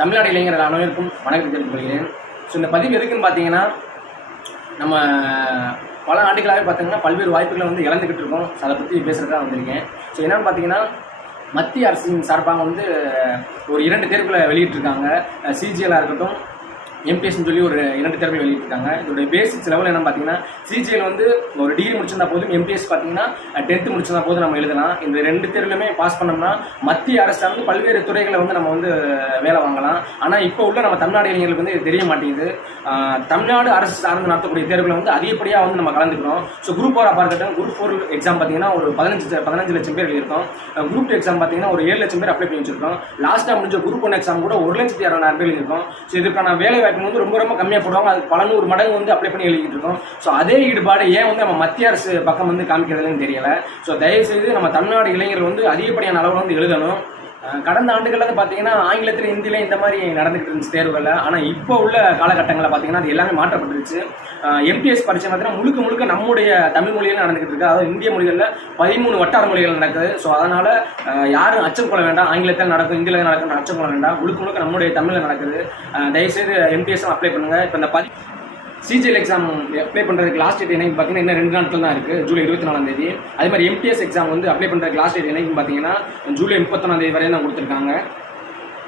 தமிழ்நாடு இளைஞர்கள் அனைவருக்கும் வணக்கம் தெரிவித்துக் கொள்கிறேன். ஸோ இந்த பதிவு எதுக்குன்னு பார்த்தீங்கன்னா நம்ம பல ஆண்டுகளாகவே பார்த்தீங்கன்னா பல்வேறு வாய்ப்புகளை வந்து இழந்துக்கிட்டு இருக்கோம். ஸோ அதை பற்றி பேசுகிறதா வந்திருக்கேன். ஸோ என்னென்னு பார்த்தீங்கன்னா மத்திய அரசின் சார்பாக வந்து ஒரு இரண்டு தேர்வுகளை வெளியிட்டிருக்காங்க. சிஜிஎலாக இருக்கட்டும் எம்பிஎஸ்னு சொல்லி ஒரு இரண்டு தேர்வுகள் வெளியிட்டிருக்காங்க. இதோட பேசிக்ஸ் லெவல் என்ன பார்த்தீங்கன்னா சிஜிஎல் வந்து ஒரு டிகிரி முடிச்சிருந்தா போதும். எம்பிஎஸ் பார்த்தீங்கன்னா டென்த்து முடிச்சிருந்தா போதும் நம்ம எழுதலாம். இந்த ரெண்டு தேர்வுலையுமே பாஸ் பண்ணோம்னா மத்திய அரசு வந்து பல்வேறு துறைகளை வந்து நம்ம வந்து வேலை வாங்கலாம். ஆனால் இப்போ உள்ள நம்ம தமிழ்நாடு இளைஞர்களுக்கு வந்து இது தெரிய மாட்டேங்குது. தமிழ்நாடு அரசு சார்ந்து நடத்தக்கூடிய தேர்வுகளை வந்து அதிகப்படியாக வந்து நம்ம கலந்துக்கிறோம். ஸோ குரூப் ஃபோராக பார்த்துட்டோம் குரூப் ஃபோர் எக்ஸாம் பார்த்தீங்கன்னா ஒரு பதினஞ்சு பதினஞ்சு லட்சம் பேர் எழுதியிருக்கோம். குரூப் டூ எக்ஸாம் பார்த்தீங்கன்னா ஒரு ஏழு லட்சம் பேர் அப்ளை பண்ணி வச்சிருக்கோம். லாஸ்ட்டாக முடிஞ்ச குரூப் ஒன் எக்ஸாம் கூட ஒரு லட்சத்தி அறுபதாயிரம் பேர் எழுதியிருக்கோம். ஸோ இதுக்கான வேலை பேக்கிங் வந்து ரொம்ப ரொம்ப கம்மியாக போடுவாங்க. அது பல நூறு மடங்கு வந்து அப்ளை பண்ணி எழுதிட்டு இருக்கோம். ஸோ அதே ஈடுபாடு ஏன் வந்து நம்ம மத்திய அரசு பக்கம் வந்து காமிக்கிறதுன்னு தெரியல. ஸோ தயவுசெய்து நம்ம தமிழ்நாடு இளைஞர்கள் வந்து அதிகப்படியான அளவில் வந்து எழுதணும். கடந்த ஆண்டுகளில் வந்து பார்த்தீங்கன்னா ஆங்கிலத்தில் ஹிந்தியில் இந்த மாதிரி நடந்துகிட்டு இருந்துச்சு தேர்வுகளில். ஆனால் இப்போ உள்ள காலகட்டங்களில் பார்த்தீங்கன்னா அது எல்லாமே மாற்றப்பட்டுருச்சு. எம்பிஎஸ் பரீட்சை பார்த்தீங்கன்னா முழுக்க முழுக்க நம்முடைய தமிழ் மொழியில் நடந்துகிட்டு இருக்கு. அதாவது இந்திய மொழிகளில் பதிமூணு வட்டார மொழிகள் நடக்குது. ஸோ அதனால் யாரும் அச்சம் கொள்ள வேண்டாம். ஆங்கிலத்தில் நடக்கும் ஹிந்தியில் நடக்கும் அச்சம் கொள்ள வேண்டாம். முழுக்க முழுக்க நம்முடைய தமிழில் நடக்குது. தயவுசெய்து எம்பிஎஸ் அப்ளை பண்ணுங்கள் இப்போ இந்த பதி சிஜிஎல் எக்ஸாம் அப்ளை பண்ணுறதுக்கு லாஸ்ட் டேட் எனக்கு பார்த்தீங்கன்னா இன்னும் ரெண்டு நாட்கள் தான் இருக்குது ஜூலை இருபத்தி நாலாம் தேதி. அதே மாதிரி எம்டிஎஸ் எக்ஸாம் வந்து அப்ளை பண்ணுறதுக்கு லாஸ்ட் டேட் என்னைக்கு பார்த்தீங்கன்னா ஜூலை முப்பத்தொன்னாம் தேதி வரையும் தான் கொடுத்துருக்காங்க.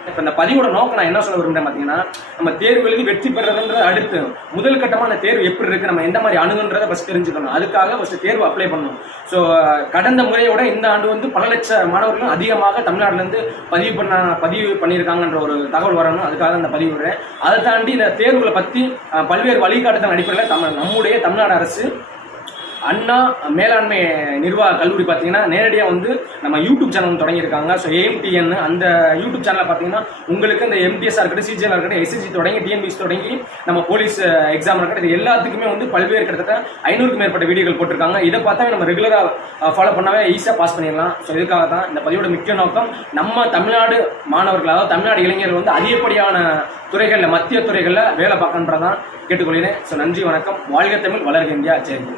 இப்போ இந்த பதிவோட நோக்கம் நான் என்ன சொல்ல விரும்புறேன் பார்த்தீங்கன்னா நம்ம தேர்வு எழுதி வெற்றி பெறதுன்றது அடுத்து முதல் கட்டமான தேர்வு எப்படி இருக்கு நம்ம எந்த மாதிரி அணுகுன்றதை ஃபஸ்ட் தெரிஞ்சுக்கணும். அதுக்காக ஃபஸ்ட் தேர்வு அப்ளை பண்ணணும். ஸோ கடந்த முறையோட இந்த ஆண்டு வந்து பல லட்ச மாணவர்களும் அதிகமாக தமிழ்நாட்டிலேருந்து பதிவு பண்ண பதிவு பண்ணியிருக்காங்கன்ற ஒரு தகவல் வரணும். அதுக்காக அந்த பதிவு விடுறேன். அதை தாண்டி இந்த தேர்வுகளை பற்றி பல்வேறு வழிகாட்டுதல் அடிப்படையில் தமிழ் நம்முடைய தமிழ்நாடு அரசு அண்ணா மேலாண்மை நிர்வாக கல்லூரி பார்த்தீங்கன்னா நேரடியாக வந்து நம்ம யூடியூப் சேனல் தொடங்கியிருக்காங்க. ஸோ ஏஎம்டிஎன் அந்த யூடியூப் சேனலில் பார்த்தீங்கன்னா உங்களுக்கு இந்த எம்பிஎஸ்ஆர் இருக்கட்டும் சிஜிஎல் இருக்கட்டும் எஸ்எஸ்சி தொடங்கி டிஎன்பிஎஸ் தொடங்கி நம்ம போலீஸ் எக்ஸாம் uh, இருக்கட்டும் இது எல்லாத்துக்குமே வந்து பல்வேறு கிட்டத்தட்ட ஐநூறுக்கும் மேற்பட்ட வீடியோகள் போட்டிருக்காங்க. இதை பார்த்தா நம்ம ரெகுலராக ஃபாலோ uh, பண்ணாவே ஈஸியாக பாஸ் பண்ணிடலாம். ஸோ இதுக்காக தான் இந்த பதிவோட முக்கிய நோக்கம் நம்ம தமிழ்நாடு மாணவர்கள் அதாவது தமிழ்நாடு இளைஞர்கள் வந்து அதிகப்படியான துறைகளில் மத்திய துறைகளில் வேலை பார்க்கன்றதான் கேட்டுக்கொள்கிறேன். ஸோ நன்றி வணக்கம். வாழ்க தமிழ் வளர்க இந்தியா. ஜெயந்தி